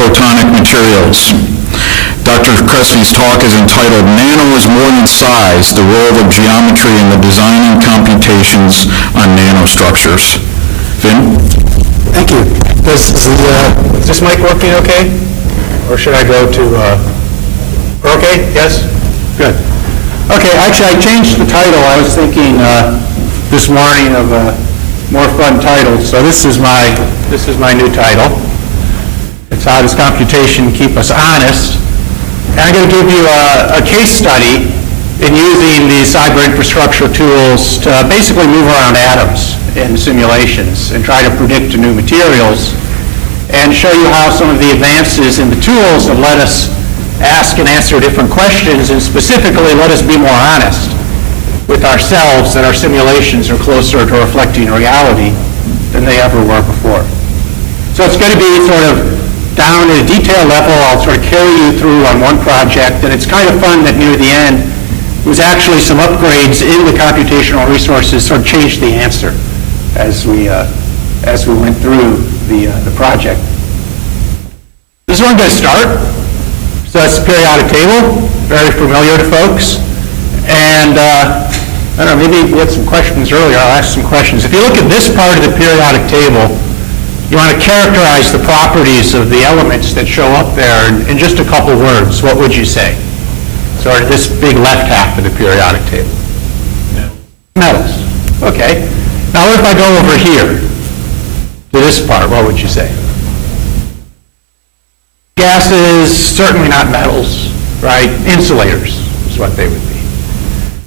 photonic materials. Dr. Crespi's talk is entitled Nano is More Than Size, the Role of Geometry in the Designing Computations on Nanostructures. Vin? Thank you. Is this mic working okay? Or should I go to, okay, yes? Good. Okay, actually I changed the title. I was thinking this morning of a more fun title. So this is my new title. It's How Does Computation Keep Us Honest? And I'm going to give you a case study in using these cyber infrastructure tools to basically move around atoms in simulations and try to predict new materials, and show you how some of the advances in the tools have let us ask and answer different questions, and specifically let us be more honest with ourselves, that our simulations are closer to reflecting reality than they ever were before. So it's going to be sort of down at a detail level. I'll sort of carry you through on one project, and it's kind of fun that near the end was actually some upgrades in the computational resources sort of changed the answer as we went through the project. This is where I'm going to start. So that's the periodic table, very familiar to folks. And I don't know, maybe we had some questions earlier. I'll ask some questions. If you look at this part of the periodic table, you want to characterize the properties of the elements that show up there in just a couple words. What would you say? Sort of this big left half of the periodic table. Metals. Okay. Now what if I go over here to this part? What would you say? Gases, certainly not metals, right? Insulators is what they would be.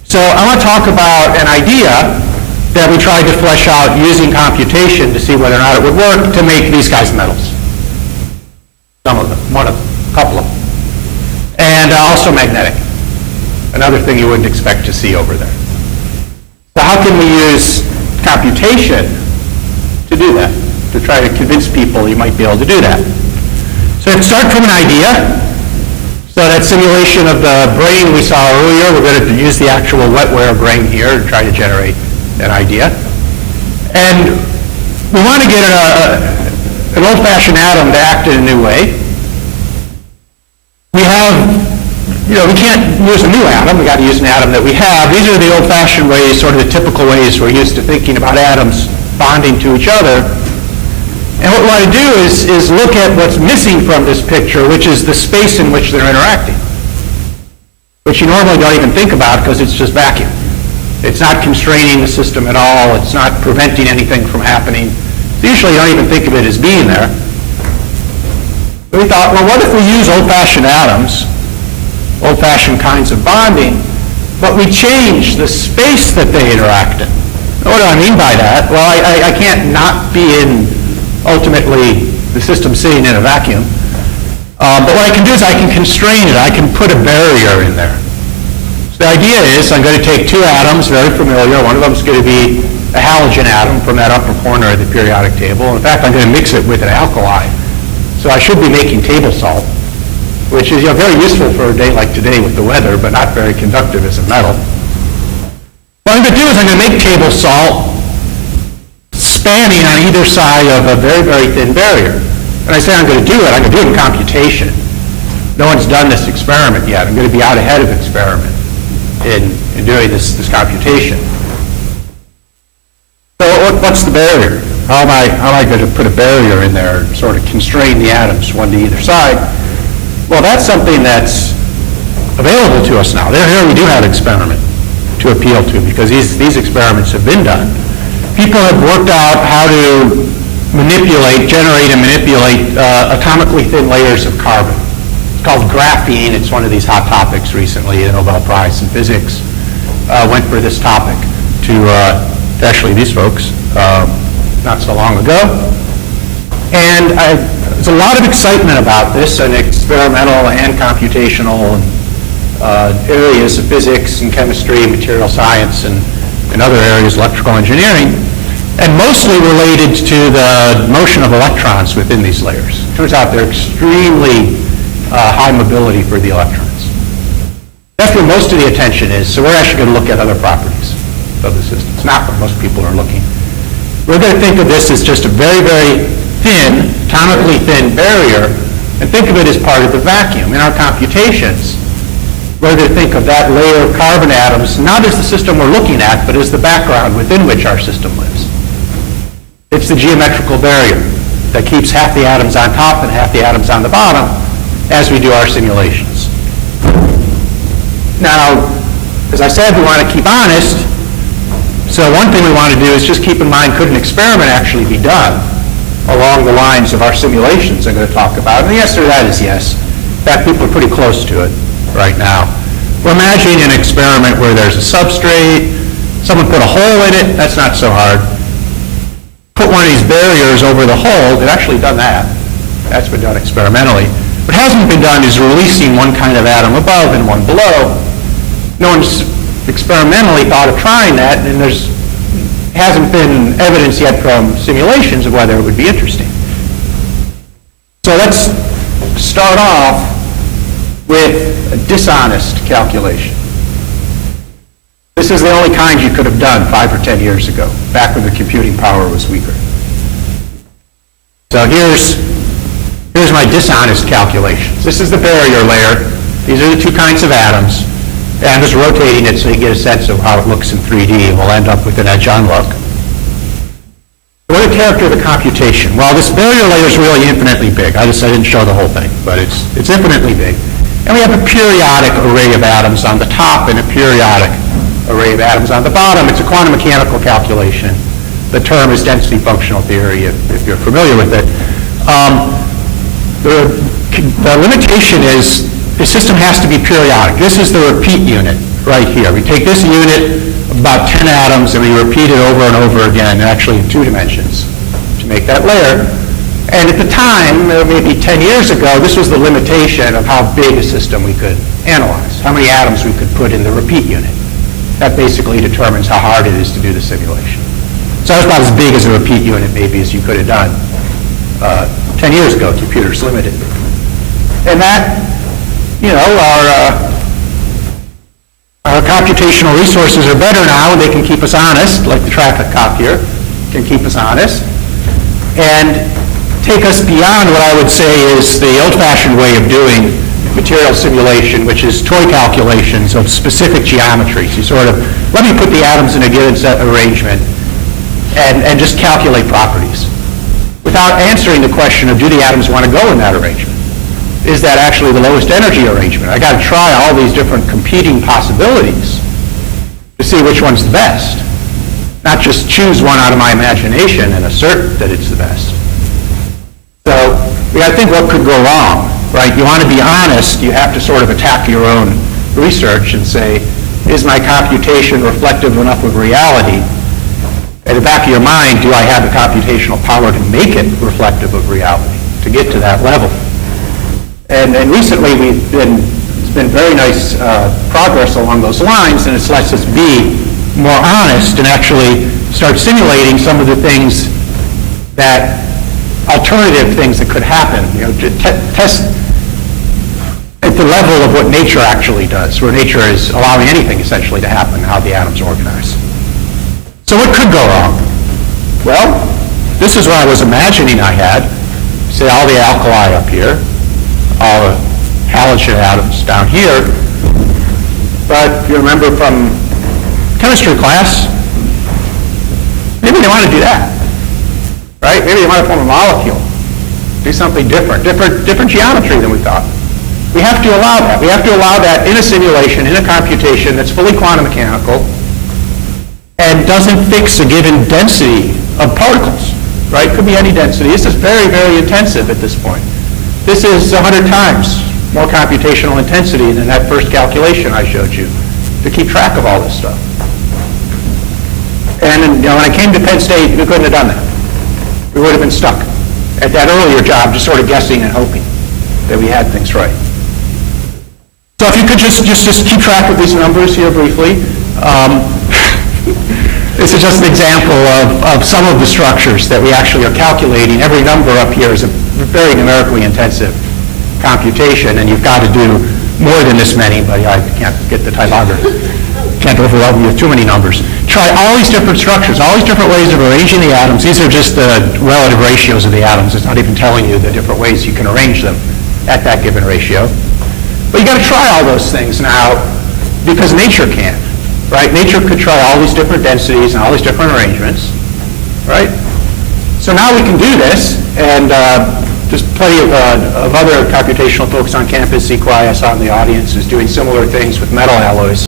So I want to talk about an idea that we tried to flesh out using computation to see whether or not it would work to make these guys metals. Some of them, one of them, a couple of them. And also magnetic. Another thing you wouldn't expect to see over there. So how can we use computation to do that? To try to convince people you might be able to do that. So if start from an idea. So that simulation of the brain we saw earlier, we're going to use the actual wetware brain here to try to generate an idea. And we want to get an old-fashioned atom to act in a new way. We have, we can't use a new atom. We got to use an atom that we have. These are the old-fashioned ways, sort of the typical ways we're used to thinking about atoms bonding to each other. And what we want to do is look at what's missing from this picture, which is the space in which they're interacting, which you normally don't even think about because it's just vacuum. It's not constraining the system at all. It's not preventing anything from happening. So usually you don't even think of it as being there. But we thought, well, what if we use old-fashioned atoms, old-fashioned kinds of bonding, but we change the space that they interact in? What do I mean by that? Well, I can't not be in, ultimately, the system sitting in a vacuum. But what I can do is I can constrain it. I can put a barrier in there. So the idea is I'm going to take two atoms, very familiar. One of them is going to be a halogen atom from that upper corner of the periodic table. In fact, I'm going to mix it with an alkali. So I should be making table salt, which is very useful for a day like today with the weather, but not very conductive as a metal. What I'm going to do is I'm going to make table salt spanning on either side of a very, very thin barrier. When I say I'm going to do it, I'm going to do it in computation. No one's done this experiment yet. I'm going to be out ahead of experiment in doing this computation. So what's the barrier? How am I going to put a barrier in there and sort of constrain the atoms one to either side? Well, that's something that's available to us now. Here we do have an experiment to appeal to because these experiments have been done. People have worked out how to generate and manipulate atomically thin layers of carbon. It's called graphene. It's one of these hot topics recently. The Nobel Prize in Physics went for this topic to actually these folks not so long ago. And there's a lot of excitement about this in experimental and computational areas of physics and chemistry, material science, and other areas, electrical engineering, and mostly related to the motion of electrons within these layers. It turns out they're extremely high mobility for the electrons. That's where most of the attention is, so we're actually going to look at other properties of the system. It's not where most people are looking. We're going to think of this as just a very, very thin, atomically thin barrier, And think of it as part of the vacuum. In our computations, we're going to think of that layer of carbon atoms not as the system we're looking at, but as the background within which our system lives. It's the geometrical barrier that keeps half the atoms on top and half the atoms on the bottom as we do our simulations. Now, as I said, we want to keep honest. So one thing we want to do is just keep in mind, could an experiment actually be done along the lines of our simulations I'm going to talk about? And the answer to that is yes. In fact, people are pretty close to it right now. We're imagining an experiment where there's a substrate, someone put a hole in it, that's not so hard. Put one of these barriers over the hole, they've actually done that. That's been done experimentally. What hasn't been done is releasing one kind of atom above and one below. No one's experimentally thought of trying that, and there's hasn't been evidence yet from simulations of whether it would be interesting. So let's start off with a dishonest calculation. This is the only kind you could have done 5 or 10 years ago, back when the computing power was weaker. So here's my dishonest calculations. This is the barrier layer. These are the two kinds of atoms. And I'm just rotating it so you get a sense of how it looks in 3D, and we'll end up with an edge-on look. What is the character of the computation? Well, this barrier layer is really infinitely big. I didn't show the whole thing, but it's infinitely big. And we have a periodic array of atoms on the top and a periodic array of atoms on the bottom. It's a quantum mechanical calculation. The term is density functional theory, if you're familiar with it. The limitation is the system has to be periodic. This is the repeat unit right here. We take this unit of about 10 atoms and we repeat it over and over again, actually in 2 dimensions, to make that layer. And at the time, maybe 10 years ago, this was the limitation of how big a system we could analyze, how many atoms we could put in the repeat unit. That basically determines how hard it is to do the simulation. So that's about as big as a repeat unit maybe as you could have done 10 years ago. Computers limited. And that, our computational resources are better now, and they can keep us honest, like the traffic cop here can keep us honest, and take us beyond what I would say is the old-fashioned way of doing material simulation, which is toy calculations of specific geometries. You sort of, let me put the atoms in a given set arrangement and just calculate properties without answering the question of, do the atoms want to go in that arrangement? Is that actually the lowest energy arrangement? I got to try all these different competing possibilities to see which one's the best, not just choose one out of my imagination and assert that it's the best. So we got to think what could go wrong, right? You want to be honest, you have to sort of attack your own research and say, is my computation reflective enough of reality? At the back of your mind, do I have the computational power to make it reflective of reality, to get to that level? And recently it's been very nice progress along those lines, and it's lets us be more honest and actually start simulating some of the things that, alternative things that could happen, to test at the level of what nature actually does, where nature is allowing anything essentially to happen, how the atoms organize. So what could go wrong? Well, this is what I was imagining I had. Say all the alkali up here, all the halogen atoms down here. But if you remember from chemistry class, maybe they want to do that, right? Maybe they want to form a molecule, do something different geometry than we thought. We have to allow that. We have to allow that in a simulation, in a computation that's fully quantum mechanical and doesn't fix a given density of particles, right? Could be any density. This is very, very intensive at this point. This is 100 times more computational intensity than that first calculation I showed you to keep track of all this stuff. And when I came to Penn State, we couldn't have done that. We would have been stuck at that earlier job, just sort of guessing and hoping that we had things right. So if you could just keep track of these numbers here briefly. This is just an example of some of the structures that we actually are calculating. Every number up here is a very numerically intensive computation, and you've got to do more than this many, but I can't get the typography. Can't overwhelm you with too many numbers. Try all these different structures, all these different ways of arranging the atoms. These are just the relative ratios of the atoms. It's not even telling you the different ways you can arrange them. at that given ratio. But you got to try all those things now because nature can't, right? Nature could try all these different densities and all these different arrangements, right? So now we can do this, and there's plenty of other computational folks on campus. Equi, I saw in the audience, is doing similar things with metal alloys.